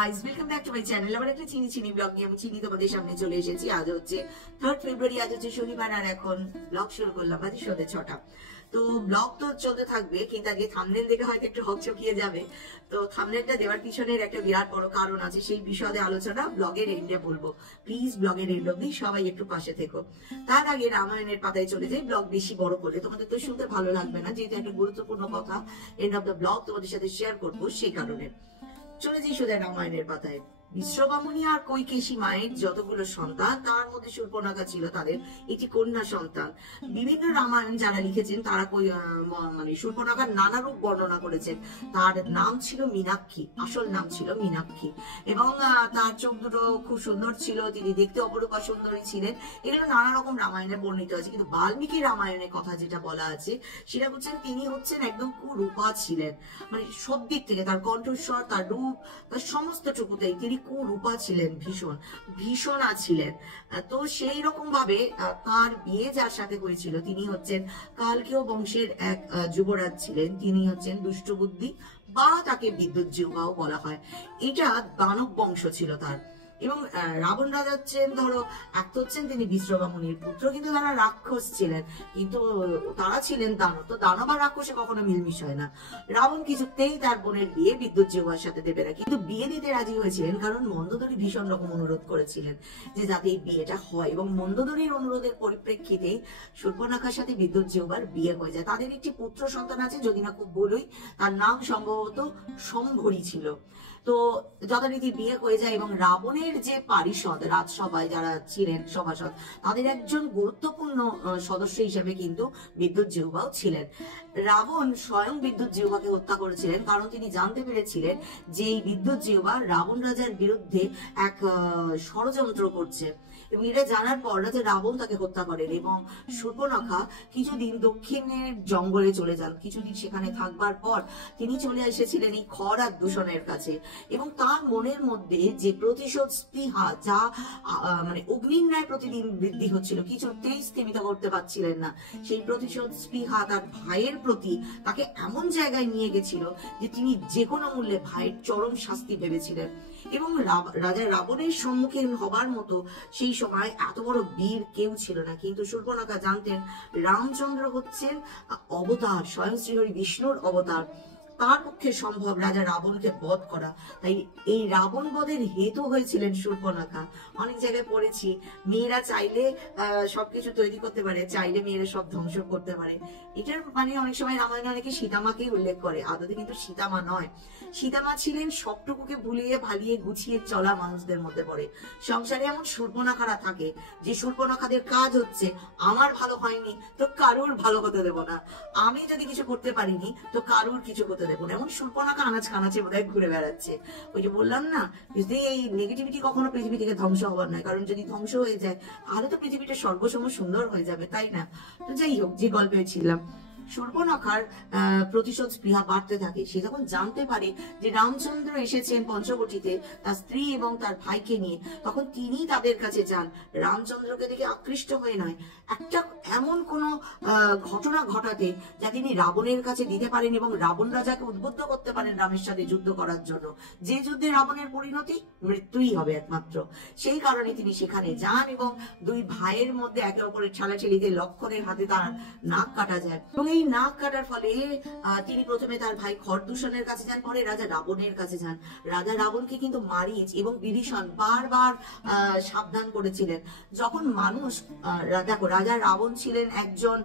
Guys, welcome back to my channel. আবার একটা চিনি ব্লগ নিয়ে আমি তোমাদের সামনে চলে এসেছি। আজ হচ্ছে 3rd ফেব্রুয়ারি, আজ হচ্ছে শনিবার, আর এখন ব্লগ শুরু করলাম আজ সন্ধ্যে 6টা। তো ব্লগ তো চলতে থাকবে, কিন্তু আজকে থাম্বনেল দেখে হয়তো একটু হকচকিয়ে যাবে। তো থাম্বনেলটা দেওয়ার পিছনের একটা বিরাট বড় কারণ আছে, সেই বিষয়ে আলোচনা ব্লগের এন্ডে বলবো। প্লিজ ব্লগের এন্ড অব্দি সবাই একটু পাশে থেকো। তার আগে রামায়ণের পাতায় চলে যাই। ব্লগ বেশি বড় করলে তোমাদের তো শুনতে ভালো লাগবে না, যেহেতু একটা গুরুত্বপূর্ণ কথা এন্ড অফ দ্য ব্লগ তোমাদের সাথে শেয়ার করবো, সেই কারণে চলে যাই সোজা রামায়ণের পাতায়। বিশ্ববামুনি আর কৈকেশী মায়ের যতগুলো সন্তান, তার মধ্যে শূর্পণখা ছিল তাদের একটি কন্যা সন্তান। বিভিন্ন রামায়ণ যারা লিখেছেন তারা মানে শূর্পণখার নানা রূপ বর্ণনা করেছেন। তার নাম ছিল মীনাক্ষী, আসল নাম ছিল মীনাক্ষী, এবং তার চোখ দুটো খুব সুন্দর ছিল, তিনি দেখতে অপরূপা সুন্দরী ছিলেন। এগুলো নানা রকম রামায়ণে বর্ণিত আছে, কিন্তু বাল্মীকি রামায়ণের কথা যেটা বলা আছে সেটা হচ্ছেন তিনি হচ্ছেন একদম কুরূপা ছিলেন। মানে সব দিক থেকে, তার কণ্ঠস্বর, তার রূপ, তার সমস্ত টুকুতেই তিনি কুরূপা ছিলেন, ভীষণ ছিলেন। তো সেই রকম ভাবে তার বিয়ে যার সাথে হয়েছিল তিনি হচ্ছেন কালকেয় বংশের এক যুবরাজ ছিলেন। তিনি হচ্ছেন দুষ্টবুদ্ধি, বা তাকে বিদ্যুৎ জিহ্বাও বলা হয়। এটা দানব বংশ ছিল তার। এবং রাবণ রাজা হচ্ছেন, ধরো এক তো হচ্ছেন তিনি বিশ্ববামুনির পুত্র, কিন্তু তারা রাক্ষস ছিলেন, কিন্তু তারা ছিলেন দানব। তো দানব আর রাক্ষসে কখনো মিলমিশ হয় না। রাবণ কিছুতেই তার বোনের বিয়ে বিদ্যুৎ জিহ্বার সাথে দেবে না, কিন্তু বিয়ে দিতে রাজি হয়েছিলেন কারণ মন্দোদরী ভীষণ রকম অনুরোধ করেছিলেন যে যাতে এই বিয়েটা হয়, এবং মন্দোদরীর অনুরোধের পরিপ্রেক্ষিতেই শূর্পণখার সাথে বিদ্যুৎ জিহ্বার বিয়ে হয়ে যায়। তাদের একটি পুত্র সন্তান আছে, যদি না খুব বলই, তার নাম সম্ভবত সম্ভরী ছিল। তো যথারীতি বিয়ে হয়ে যায়, এবং রাবণের যে পারিষদ, রাজসভায় যারা ছিলেন সভাসদ, তাদের একজন গুরুত্বপূর্ণ সদস্য হিসেবে কিন্তু বিদ্যুৎ জিহ্বাও ছিলেন। রাবণ স্বয়ং বিদ্যুৎ জিহ্বাকে হত্যা করেছিলেন, কারণ তিনি জানতে পেরেছিলেন যে এই বিদ্যুৎ জিহ্বা রাবণ রাজার বিরুদ্ধে এক ষড়যন্ত্র করছে, এবং এটা জানার পর রাজা রাবণ তাকে হত্যা করেন। এবং শূর্পণখা কিছুদিন দক্ষিণের জঙ্গলে চলে যান। কিছুদিন সেখানে থাকবার পর তিনি চলে এসেছিলেন এই খর আর দূষণের কাছে, এবং তার মনের মধ্যে যে প্রতিশোধ স্পৃহা, যা মানে অগ্নির ন্যায় প্রতিদিন বৃদ্ধি হচ্ছিল, কিছুতেই স্থিমিত করতে পারছিলেন না, সেই প্রতিশোধ স্পৃহা তার ভাইয়ের প্রতি তাকে এমন জায়গায় নিয়ে গেছিল যে তিনি যে কোনো মূল্যে ভাইয়ের চরম শাস্তি ভেবেছিলেন। এবং রাজা রাবণের সম্মুখীন হবার মতো সেই সময় এত বড় বীর কেউ ছিল না, কিন্তু শূর্পণখা জানতেন রামচন্দ্র হচ্ছেন অবতার, স্বয়ং শ্রীহরি বিষ্ণুর অবতার, তার পক্ষে সম্ভব রাজা রাবণকে বধ করা। তাই এই রাবণ বধের হেতু হয়েছিলেন শূর্পণখা। অনেক জায়গায় পড়েছি মেয়েরা চাইলে সবকিছু তৈরি করতে পারে, চাইলে মেয়েরা সব ধ্বংস করতে পারে। এটার মানে অনেক সময় রামায়ণে অনেকে সীতামাকেই উল্লেখ করে, আদতে কিন্তু সীতামা নয়। সীতামা ছিলেন সবটুকুকে ভুলিয়ে ভালিয়ে গুছিয়ে চলা মানুষদের মধ্যে পড়ে। সংসারে এমন শূর্পণখারা থাকে যে শূর্পণখাদের কাজ হচ্ছে আমার ভালো হয়নি তো কারুর ভালো হতে দেব না, আমি যদি কিছু করতে পারিনি তো কারুর কিছু হতে দেব না। এমন শূর্পণখা আনাচ কানাচে বোধহয় ঘুরে বেড়াচ্ছে। ওই যে বললাম না, এই নেগেটিভিটি কখনো পৃথিবী থেকে ধ্বংস হবার নয়, কারণ যদি ধ্বংস হয়ে যায় তাহলে তো পৃথিবীটা সর্বসম সুন্দর হয়ে যাবে, তাই না? তো যাই হোক, যে গল্পে ছিলাম, শূর্পণখার প্রতিশোধ স্পৃহা বাড়তে থাকে। সে যখন জানতে পারে যে রামচন্দ্র এসেছেন পঞ্চবটিতে তার স্ত্রী এবং তার ভাইকে নিয়ে, তখন তিনি তাদের কাছে যান। রামচন্দ্রকে দেখে আকৃষ্ট হয়ে নয়, একটা এমন কোন ঘটনা ঘটাতে যা তিনি রাবণের কাছে দিতে পারেন, এবং রাবণ রাজাকে উদ্বুদ্ধ করতে পারেন রামের সাথে যুদ্ধ করার জন্য, যে যুদ্ধে রাবণের পরিণতি মৃত্যুই হবে একমাত্র। সেই কারণে তিনি সেখানে যান, এবং দুই ভাইয়ের মধ্যে একে অপরের ঠেলাঠেলিতে লক্ষণের হাতে তার নাক কাটা যায়। এবং এই নাক কাটার ফলে তিনি প্রথমে তার ভাই খরদূষণের কাছে যান, পরে রাজা রাবণের কাছে যান। রাজা রাবণকে কিন্তু মারিচ এবং বিভীষণ বারবার সাবধান করেছিলেন। যখন মানুষ দেখো, রাজা রাবণ ছিলেন একজন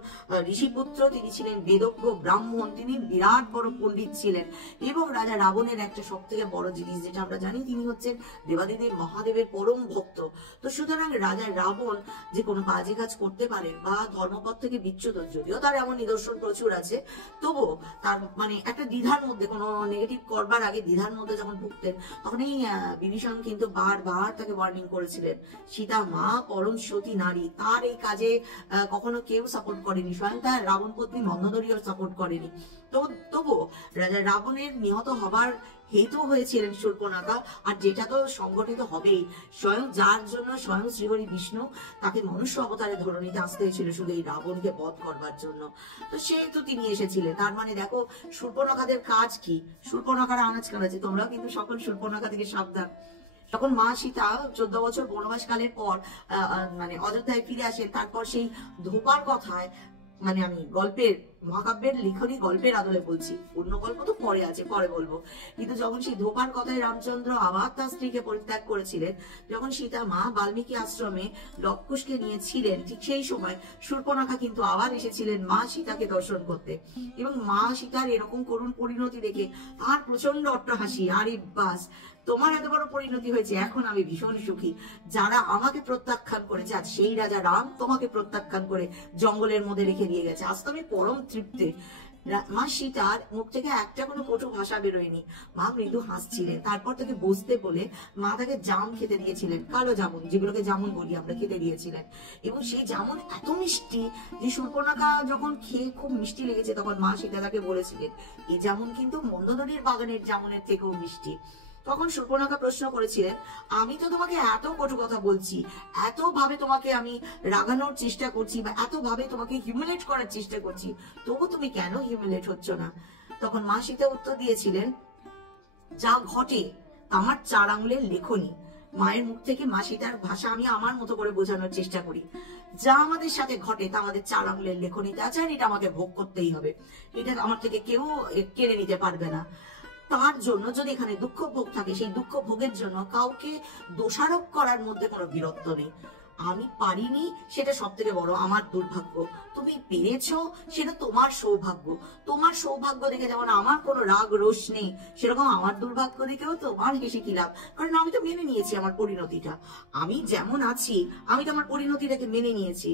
ঋষিপুত্র, তিনি ছিলেন বেদজ্ঞ ব্রাহ্মণ, তিনি বিরাট বড় পণ্ডিত ছিলেন। এবং রাজা রাবণের একটা সব থেকে বড় জিনিস যেটা আমরা জানি, তিনি হচ্ছেন দেবাদিদেব মহাদেবের পরম ভক্ত। তো সুতরাং রাজা রাবণ যে কোনো বাজে কাজ করতে পারেন বা ধর্মপথ থেকে বিচ্যুত, যদিও তার এমন নিদর্শন প্রচুর আছে, তবুও তার মানে একটা দ্বিধার মধ্যে, কোনো নেগেটিভ করবার আগে দ্বিধার মধ্যে যখন ভুগতেন, তখন এই বিভীষণ কিন্তু বারবার তাকে ওয়ার্নিং করেছিলেন, সীতা মা পরম সতী নারী, তার এই কাজে কখনো কেউ সাপোর্ট করেনি, স্বয়ং তার রাবণ পত্নী মন্দোদরীও সাপোর্ট করেনি। তবুও রাজা রাবণের নিহত হবার হেতু হয়েছিলেন শূর্পণখা। আর যেটা তো সংগঠিত হবেই, স্বয়ং যার জন্য স্বয়ং শ্রীহরি বিষ্ণু তাকে মনুষ্য অবতারে ধরণীতে আসতে হয়েছিল শুধু এই রাবণকে বধ করবার জন্য। তো সেহেতু তিনি এসেছিলেন। তার মানে দেখো শূর্পণখাদের কাজ কি, শূর্পণখারা আনাজ কানাচ্ছে। তোমরাও কিন্তু সকল শূর্পণখা থেকে সাবধান। যখন মা সীতা 14 বছর বনবাস কালের পর মানে অযোধ্যায় ফিরে আসেন, তারপর সেই ধোপার কথায়, মানে আমি গল্পের মহাকাব্যের লিখনী গল্পের আদলে বলছি, অন্য গল্প তো পরে আছে, পরে বলবো। কিন্তু যখন সেই ধোপার কথায় রামচন্দ্র আবার তার স্ত্রীকে পরিত্যাগ করেছিলেন, যখন সীতা মা বাল্মীকি আশ্রমে লবকুশকে নিয়েছিলেন, ঠিক সেই সময় শূর্পণখা কিন্তু আবার এসেছিলেন মা সীতাকে দর্শন করতে। এবং মা সীতার এরকম করুণ পরিণতি দেখে তার প্রচন্ড অট্টহাসি, আরে বাস তোমার এত বড় পরিণতি হয়েছে, এখন আমি ভীষণ সুখী। যারা আমাকে প্রত্যাখ্যান করেছে, আজ সেই রাজা রাম তোমাকে প্রত্যাখ্যান করে জঙ্গলের মধ্যে রেখে দিয়ে গেছে, আজ তো আমি পরম তৃপ্তে। মা সীতার মুখ থেকে একটা কোনো কটু ভাষা বেরোয়নি, মা মৃদু হাসছিলেন। তারপর তাকে বসতে বলে মা তাকে জাম খেতে দিয়েছিলেন, কালো জামুন, যেগুলোকে জামুন বলি আমরা, খেতে দিয়েছিলেন। এবং সেই জামুন এত মিষ্টি যে শূর্পণখা যখন খেয়ে খুব মিষ্টি লেগেছে, তখন মা সীতা তাকে বলেছিলেন এই জামুন কিন্তু মন্দোদরীর বাগানের জামুনের থেকেও মিষ্টি। তখন শূর্পণখা প্রশ্ন করেছিলেন, আমি তো তোমাকে এত কটু কথা বলছি, এত ভাবে তোমাকে আমি রাগানোর চেষ্টা করছি, বা এত ভাবে তোমাকে হিউমিলেট করার চেষ্টা করছি, তবু তুমি কেন হিউমিলেট হচ্ছ না? তখন মা সীতা উত্তর দিয়েছিলেন, যা ঘটে আমার 4 আঙুলের লেখনী। মায়ের মুখ থেকে মা সীতার ভাষা আমি আমার মতো করে বোঝানোর চেষ্টা করি। যা আমাদের সাথে ঘটে তা আমাদের 4 আঙুলের লেখনীতে আছে, আর এটা আমাকে ভোগ করতেই হবে, এটা আমার থেকে কেউ কেড়ে নিতে পারবে না। তার জন্য যদি এখানে দুঃখ ভোগ থাকে, সেই দুঃখ ভোগের জন্য কাউকে দোষারোপ করার মধ্যে কোনো বীরত্ব নেই। আমি পারিনি সেটা সব থেকে বড় আমার দুর্ভাগ্য, তুমি পেরেছো সেটা তোমার সৌভাগ্য। তোমার সৌভাগ্য দেখে যেমন আমার কোনো রাগ রোষ নেই, সেরকম আমার দুর্ভাগ্য দেখেও তোমার হেসে কি লাভ? কারণ আমি তো মেনে নিয়েছি আমার পরিণতিটা, আমি যেমন আছি আমি তো আমার পরিণতিটাকে মেনে নিয়েছি।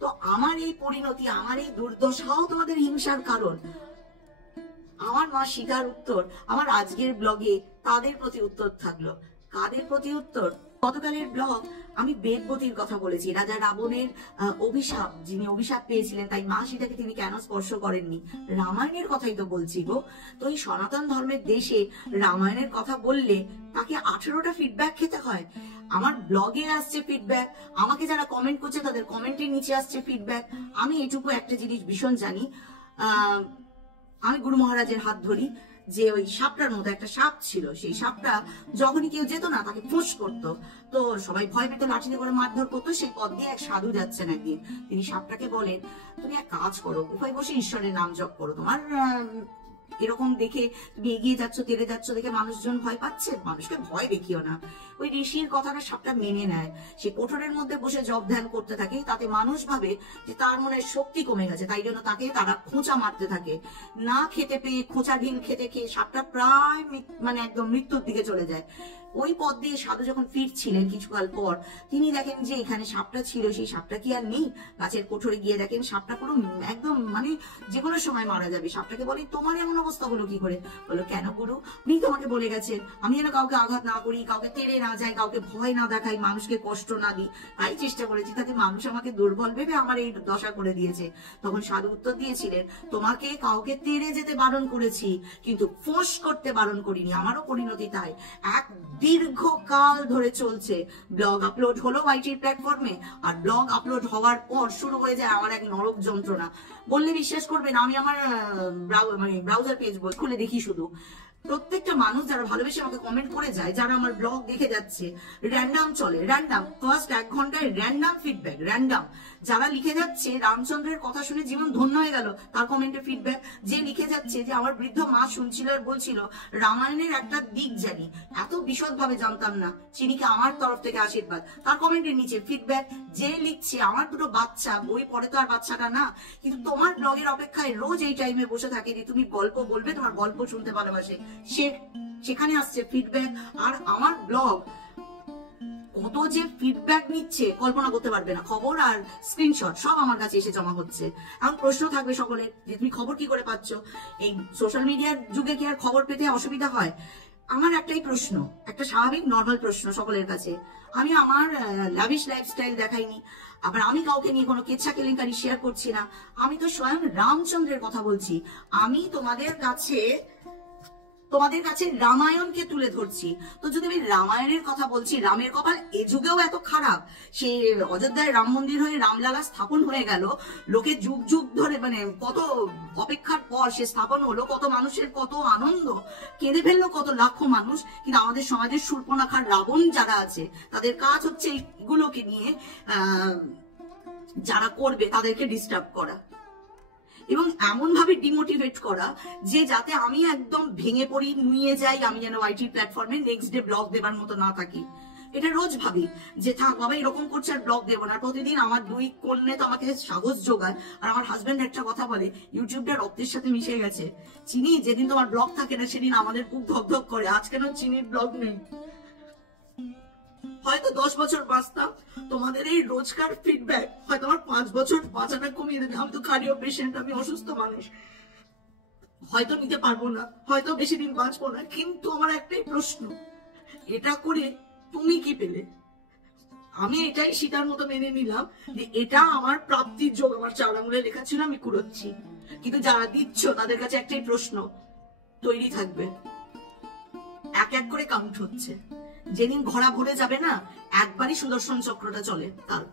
তো আমার এই পরিণতি, আমার এই দুর্দশাও তোমাদের হিংসার কারণ। আমার মা সীতার উত্তর আমার আজকের ব্লগে তাদের প্রতি উত্তর থাকলো। কাদের প্রতি উত্তর? গতকালের ব্লগ আমি বেদবতীর কথা বলেছি, রাজা রাবণের অভিশাপ, যিনি অভিশাপ পেয়েছিলেন, তাই মা সীতাকে তিনি কেন স্পর্শ করেননি, রামায়ণের কথাই তো বলছি গো। তো এই সনাতন ধর্মের দেশে রামায়ণের কথা বললে তাকে 18টা ফিডব্যাক খেতে হয়। আমার ব্লগে আসছে ফিডব্যাক, আমাকে যারা কমেন্ট করছে তাদের কমেন্টের নিচে আসছে ফিডব্যাক। আমি এটুকু একটা জিনিস ভীষণ জানি, আমি গুরু মহারাজের হাত ধরি, যে ওই সাপটার মতো একটা সাপ ছিল, সেই সাপটা যখনই কেউ যেত না তাকে ফোঁস করতো, তো সবাই ভয় পেতে লাঠিতে করে মারধর করতো। সেই পথ দিয়ে এক সাধু যাচ্ছেন একদিন, তিনি সাপটাকে বলেন, তুমি এক কাজ করো, গুফায় বসে ঈশ্বরের নাম জপ করো, তোমার এরকম দেখে তুমি এগিয়ে যাচ্ছ, তেড়ে যাচ্ছ দেখে মানুষজন ভয় পাচ্ছে, মানুষকে ভয় দেখিও না। ওই ঋষির কথাটা সাপটা মেনে নেয়, সে কোঠরের মধ্যে বসে জপ ধ্যান করতে থাকে, তাতে মানুষ ভাবে যে তার মনে শক্তি কমে গেছে, তাই জন্য তাকে তারা খোঁচা মারতে থাকে। না খেতে পেয়ে, খোঁচা ঢিল খেতে খেয়ে সাপটা প্রায় মানে একদম মৃত্যুর দিকে চলে যায়। ওই পথ দিয়ে সাধু যখন ফিরছিলেন কিছুকাল পর, তিনি দেখেন যে এখানে সাপটা ছিল, সেই সাপটা কি আর নেই। গাছের কোঠরে গিয়ে দেখেন সাপটা পুরো একদম মানে যে কোনো সময় মারা যাবে। সাপটাকে বলে, তোমার এমন অবস্থা হলো কি করে? বলো, কেন গুরু, উনি তোমাকে বলে গেছেন আমি যেন কাউকে আঘাত না করি, কাউকে তেড়ে না যাই, কাউকে ভয় না দেখাই, মানুষকে কষ্ট না দিই, তাই চেষ্টা করেছি, তাতে মানুষ আমাকে দুর্বল ভেবে আমার এই দশা করে দিয়েছে। তখন সাধু উত্তর দিয়েছিলেন, তোমাকে কাউকে তেড়ে যেতে বারণ করেছি, কিন্তু ফোঁস করতে বারণ করিনি। আমারও পরিণতি তাই, এক দীর্ঘকাল ধরে চলছে। ব্লগ আপলোড হলো ওয়াইটির প্ল্যাটফর্মে, আর ব্লগ আপলোড হওয়ার পর শুরু হয়ে যায় আমার এক নরক যন্ত্রণা। বললে বিশ্বাস করবে না, আমি আমার ব্রাউজার পেজ খুলে দেখি, শুধু প্রত্যেকটা মানুষ যারা ভালোবেসে আমাকে কমেন্ট করে যায়, যারা আমার ব্লগ দেখে যাচ্ছে, র্যান্ডাম চলে, র্যান্ডাম ফার্স্ট 1 ঘন্টায় র্যান্ডাম ফিডব্যাক, র্যান্ডাম। যারা লিখে যাচ্ছে রামচন্দ্রের কথা শুনে জীবন ধন্য হয়ে গেল, তার কমেন্টে ফিডব্যাক। যে লিখে যাচ্ছে যে আমার বৃদ্ধ মা শুনছিল আর বলছিল রামায়ণের একটা দিক জানি, এত বিশদ ভাবে জানতাম না, চিনিকে আমার তরফ থেকে আশীর্বাদ, তার কমেন্টের নিচে ফিডব্যাক। যে লিখছে আমার 2টো বাচ্চা, বই পড়ে তো আর বাচ্চাটা না, কিন্তু তোমার ব্লগের অপেক্ষায় রোজ এই টাইমে বসে থাকে যে তুমি গল্প বলবে, তোমার গল্প শুনতে ভালোবাসে, সেখানে আসছে ফিডব্যাক। আর আমার ব্লগ কত যে ফিডব্যাক নিচ্ছে কল্পনা করতে পারবে না। খবর আর স্ক্রিনশট সব আমার কাছে এসে জমা হচ্ছে। এখন প্রশ্ন থাকবে সকলের যে তুমি খবর কি করে পাচ্ছ? এই সোশ্যাল মিডিয়ার যুগে কি আর খবর পেতে অসুবিধা হয়? আমার একটাই প্রশ্ন, একটা স্বাভাবিক নর্মাল প্রশ্ন সকলের কাছে, আমি আমার লাভিশ লাইফস্টাইল দেখাইনি, আবার আমি কাউকে নিয়ে কোনো কেচ্ছা কেলেঙ্কারি শেয়ার করছি না, আমি তো স্বয়ং রামচন্দ্রের কথা বলছি। আমি তোমাদের কাছে তোমাদের কাছে রামায়ণকে তুলে ধরছি। তো যদি আমি রামায়ণের কথা বলছি, রামের কপাল এ যুগেও এত খারাপ, সে অযোধ্যায় রাম মন্দির হয়ে রামলালা স্থাপন হয়ে গেল, লোকে যুগ যুগ ধরে মানে কত অপেক্ষার পর সে স্থাপন হলো, কত মানুষের কত আনন্দ, কেঁদে ফেললো কত লাখো মানুষ। কিন্তু আমাদের সমাজের শূর্পণখার রাবণ যারা আছে তাদের কাজ হচ্ছে এইগুলোকে নিয়ে যারা করবে তাদেরকে ডিস্টার্ব করা এবং এমন ভাবে ডিমোটিভেট করা যে যাতে আমি একদম ভেঙে পড়ি, নুয়ে যাই, আমি যেন ওয়াইটি প্ল্যাটফর্মে নেক্সট ডে ব্লগ দেবার মতো না থাকি। এটা রোজ ভাবি যে থাক বাবা এরকম করছে আর ব্লগ দেবো না। প্রতিদিন আমার 2 কন্যা তো আমাকে সাহস যোগায়। আর আমার হাজবেন্ড একটা কথা বলে, ইউটিউবটা রক্তের সাথে মিশে গেছে। চিনি, যেদিন তোমার ব্লগ থাকে না সেদিন আমাদের খুব ধকধক করে, আজ কেন চিনির ব্লগ নেই। হয়তো 10 বছর বাঁচতাম, তোমাদের এই রোজকার ফিডব্যাক হয়তো আমার 5 বছর বাঁচাটা কমিয়ে দেবে। আমি তো কার্ডিও পেশেন্ট, আমি অসুস্থ মানুষ, হয়তো নিতে পারবো না, হয়তো বেশি দিন বাঁচবো না। কিন্তু আমার একটাই প্রশ্ন, এটা করে তুমি কি পেলে? আমি এটাই সীতার মতো মেনে নিলাম যে এটা আমার প্রাপ্তির যোগ, আমার 4 আঙুলে লেখা ছিল, আমি কুড়োচ্ছি। কিন্তু যারা দিচ্ছ তাদের কাছে একটাই প্রশ্ন, তৈরি থাকবে। এক এক করে কাউন্ট হচ্ছে, যেদিন ঘোড়া ভরে যাবে না, একবারই সুদর্শন চক্রটা চলে। তার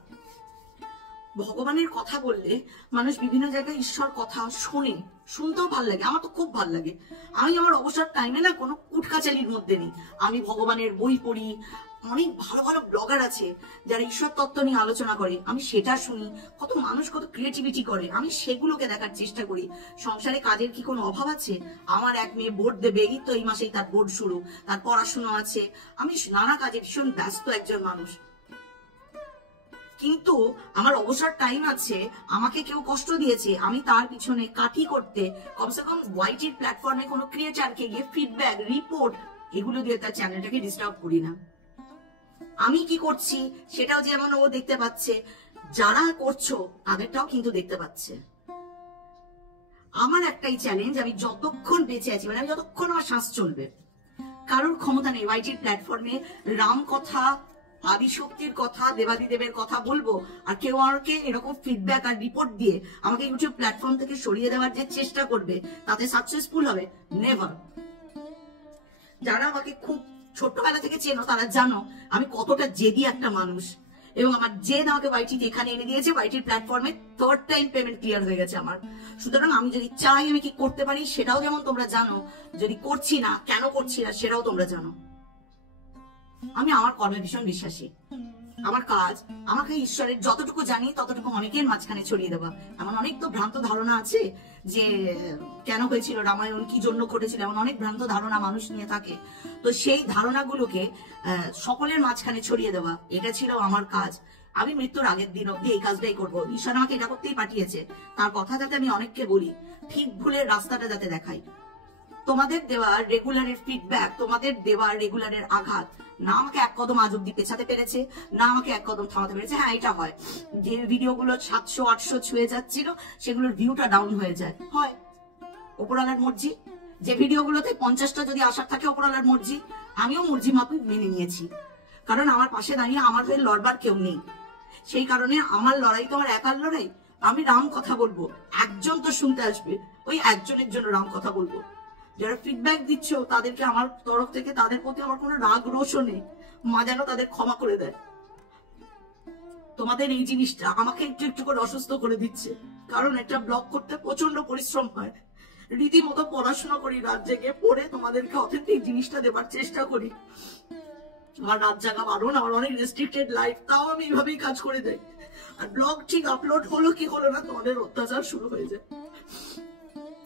ভগবানের কথা বললে মানুষ বিভিন্ন জায়গায় ঈশ্বর কথা শোনে, শুনতেও ভাল লাগে, আমার তো খুব ভাল লাগে। আমি আমার অবসর টাইমে না কোনো কুটকাচালির মধ্যে নেই, আমি ভগবানের বই পড়ি, অনেক ভালো ভালো ব্লগার আছে যারা ঈশ্বর তত্ত্ব নিয়ে আলোচনা করে, আমি সেটা শুনি। কত মানুষ কত ক্রিয়েটিভিটি করে, আমি সেগুলোকে দেখার চেষ্টা করি। সংসারে কাজের কি কোনো অভাব আছে? আমার এক মেয়ে বোর্ড দেবে, এই তো এই মাসেই তার বোর্ড শুরু, তার পড়াশোনা আছে, আমি নানা কাজে ভীষণ ব্যস্ত একজন মানুষ। কিন্তু আমার অবসর টাইম আছে, আমাকে কেউ কষ্ট দিয়েছে, আমি তার পিছনে কাঠি করতে কমসে কম ওয়াইটির প্ল্যাটফর্মে কোনো ক্রিয়েটারকে গিয়ে ফিডব্যাক, রিপোর্ট এগুলো দিয়ে তার চ্যানেলটাকে ডিস্টার্ব করি না। আমি কি করছি সেটাও যেমন ও দেখতে পাচ্ছে, যারা করছো তাদেরটাও কিন্তু দেখতে পাচ্ছে। আমার একটাই চ্যালেঞ্জ, আমি যতক্ষণ বেঁচে আছি, মানে আমি যতক্ষণ আমার শ্বাস চলবে, কারোর ক্ষমতা নেই ওয়াইটির প্ল্যাটফর্মে রাম কথা, আদিশক্তির কথা, দেবাদিদেবের কথা বলবো আর কেউ আমাকে এরকম ফিডব্যাক আর রিপোর্ট দিয়ে আমাকে ইউটিউব প্ল্যাটফর্ম থেকে সরিয়ে দেওয়ার যে চেষ্টা করবে তাতে সাকসেসফুল হবে? নেভার। যারা আমাকে খুব ছোটবেলা থেকে চেনো তারা জানো আমি কতটা জেদি একটা মানুষ, এবং আমার জেদ আমাকে ওয়াইটিতে এখানে এনে দিয়েছে। ওয়াইটির প্ল্যাটফর্মে 3rd টাইম পেমেন্ট ক্লিয়ার হয়ে গেছে আমার। সুতরাং আমি যদি চাই আমি কি করতে পারি সেটাও যেমন তোমরা জানো, যদি করছি না কেন করছি না সেটাও তোমরা জানো। আমি আমার কর্মে ভীষণ বিশ্বাসী, আমার কাজ আমাকে ঈশ্বরের যতটুকু জানি ততটুকু অনেকের মাঝখানে ছড়িয়ে দেওয়া। এমন অনেক তো ভ্রান্ত ধারণা আছে যে কেন হয়েছিল রামায়ণ, কি জন্য ঘটেছিল, এমন অনেক ভ্রান্ত ধারণা মানুষ নিয়ে থাকে। তো সেই ধারণাগুলোকে সকলের মাঝখানে ছড়িয়ে দেওয়া, এটা ছিল আমার কাজ। আমি মৃত্যুর আগের দিন অব্দি এই কাজটাই করবো। ঈশ্বর আমাকে এটা করতেই পাঠিয়েছে, তার কথা যাতে আমি অনেককে বলি, ঠিক ভুলের রাস্তাটা যাতে দেখাই। তোমাদের দেওয়া রেগুলারের ফিডব্যাক, তোমাদের দেওয়া রেগুলারের আঘাত না আমাকে এক কদম আজ অব্দি পেছাতে পেরেছে, না আমাকে এক কদম থামাতে পেরেছে। হ্যাঁ এটা হয়, যে ভিডিওগুলো 700-800 ছুঁয়ে যাচ্ছিল সেগুলোর ভিউটা ডাউন হয়ে যায়, হয় ওপরওয়ালার মর্জি। যে ভিডিওগুলোতে 50টা যদি আসার থাকে ওপরওয়ালার মর্জি, আমিও মর্জি মাফিক মেনে নিয়েছি, কারণ আমার পাশে দাঁড়িয়ে আমার হয়ে লড়বার কেউ নেই। সেই কারণে আমার লড়াই তো আমার একার লড়াই। আমি রাম কথা বলবো, একজন তো শুনতে আসবে, ওই একজনের জন্য রাম কথা বলবো। যারা ফিডব্যাক দিচ্ছ তাদেরকে আমার তরফ থেকে, তাদের প্রতি আমার কোনো রাগ রোষও নেই, মা যেন তাদের ক্ষমা করে দেয়। তোমাদের এই জিনিসটা আমাকে একটু একটু করে অসুস্থ করে দিচ্ছে, কারণ একটা ব্লগ করতে প্রচন্ড পরিশ্রম হয়। রীতিমতো পড়াশোনা করি, রাত জেগে পড়ে তোমাদেরকে অথেন্টিক জিনিসটা দেবার চেষ্টা করি। আমার রাত জাগা বারণ, আমার অনেক রেস্ট্রিক্টেড লাইফ, তাও আমি এইভাবেই কাজ করে যাই। আর ব্লগ ঠিক আপলোড হলো কি হলো না, তোমাদের অত্যাচার শুরু হয়ে যায়।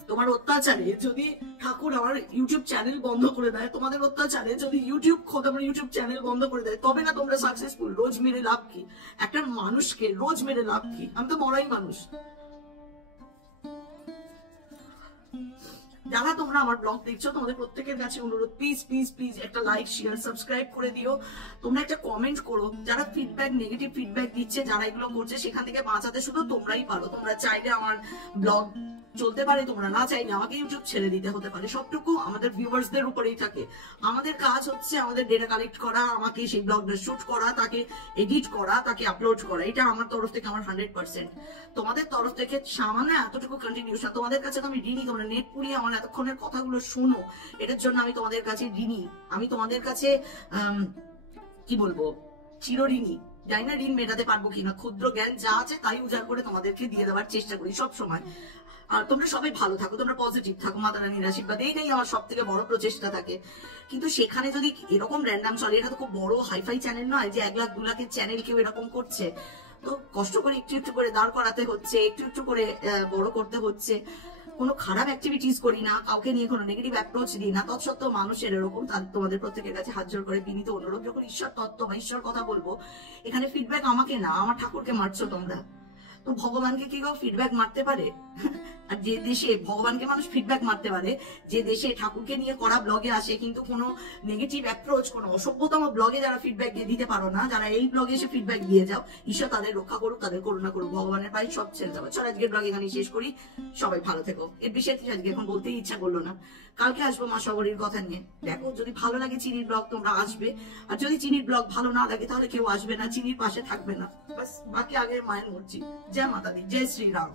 তোমার অত্যাচারে যদি ঠাকুর আমার ইউটিউব চ্যানেল বন্ধ করে দেয়, তোমাদের অত্যাচারে যদি ইউটিউব খোদ আমার ইউটিউব চ্যানেল বন্ধ করে দেয়, তবে না তোমরা সাকসেসফুল। রোজ মেরে লাভ কি? একটা মানুষকে রোজ মেরে লাভ কি? আমি তো মরাই মানুষ। যারা তোমরা আমার ব্লগ দেখছো তোমাদের প্রত্যেকের কাছে অনুরোধ, প্লিজ প্লিজ প্লিজ একটা লাইক, শেয়ার, সাবস্ক্রাইব করে দিও। তোমরা একটা কমেন্ট করো, যারা ফিডব্যাক, নেগেটিভ ফিডব্যাক দিচ্ছে, যারা এগুলো করছে সেখান থেকে বাঁচাতে শুধু তোমরাই পারো। তোমরা চাইলে আমার ব্লগ চলতে পারে, তোমরা না চাইলে আমাকে ইউটিউব ছেড়ে দিতে হতে পারে, সবটুকু আমাদের ভিউয়ার্সদের উপরেই থাকে। আমাদের কাজ হচ্ছে আমাদের ডেটা কালেক্ট করা, আমাকে সেই ব্লগটা শুট করা, তাকে এডিট করা, তাকে আপলোড করা, এটা আমার তরফ থেকে আমার 100%। তোমাদের তরফ থেকে সামান্য এতটুকু কন্টিনিউশন, তোমাদের কাছে তো আমি ঋণী, তোমরা নেট পুড়িয়ে আমার এতক্ষণের কথাগুলো শোনো, এটার জন্য আমি তোমাদের কাছে ঋণী। আমি তোমাদের কাছে কি বলবো, চিরঋণী। জানি না ঋণ মেটাতে পারবো কিনা, ক্ষুদ্র জ্ঞান যা আছে তাই উজাড় করে তোমাদেরকে দিয়ে দেওয়ার চেষ্টা করি সব সময়। আর তোমরা সবাই ভালো থাকো, তোমরা পজিটিভ থাকো, মাতা রানীর আশীর্বাদ, এইটাই আমার সব থেকে বড় প্রচেষ্টা থাকে। কিন্তু সেখানে যদি এরকম র্যান্ডাম চলে, এটা তো খুব বড় হাইফাই চ্যানেল নয় যে 1 লাখ 2 লাখের চ্যানেল কেউ এরকম করছে। তো কষ্ট করে একটু একটু করে দাঁড় করাতে হচ্ছে, একটু একটু করে বড় করতে হচ্ছে। কোনো খারাপ অ্যাক্টিভিটিস করি না, কাউকে নিয়ে কোনো নেগেটিভ অ্যাপ্রোচ দিই না, তৎসত্ত্বেও মানুষের এরকম, তোমাদের প্রত্যেকের কাছে হাত জোড় করে বিনীত অনুরোধ, যখন ঈশ্বর তত্ত্ব বা ঈশ্বর কথা বলবো, এখানে ফিডব্যাক আমাকে না, আমার ঠাকুরকে মারছো তোমরা। তো ভগবানকে কি কেউ ফিডব্যাক মারতে পারে? আর যে দেশে ভগবানকে মানুষ ফিডব্যাক মারতে পারে, যে দেশে ঠাকুরকে নিয়ে করা ব্লগে আসে কিন্তু কোনো নেগেটিভ অ্যাপ্রোচ, কোনো অসভ্যতম ব্লগে যারা ফিডব্যাক দিয়ে দিতে পারো না, যারা এই ব্লগে এসে ফিডব্যাক দিয়ে যাও, ঈশ্বর তাদের রক্ষা করুক, তাদের করুণা করুক, ভগবানের পাই সব ছেড়ে যাবো। চল আজকের ব্লগ এখানে শেষ করি, সবাই ভালো থেকো। এর বিষয়ে আজকে এখন বলতেই ইচ্ছা করলো না, কালকে আসবো মা সবরীর কথা নিয়ে। দেখো যদি ভালো লাগে চিনির ব্লগ তোমরা আসবে, আর যদি চিনির ব্লগ ভালো না লাগে তাহলে কেউ আসবে না, চিনির পাশে থাকবে না, বাস। বাকি আগে মায়ের মর্জি। জয় মাতা দি, জয় শ্রীরাম।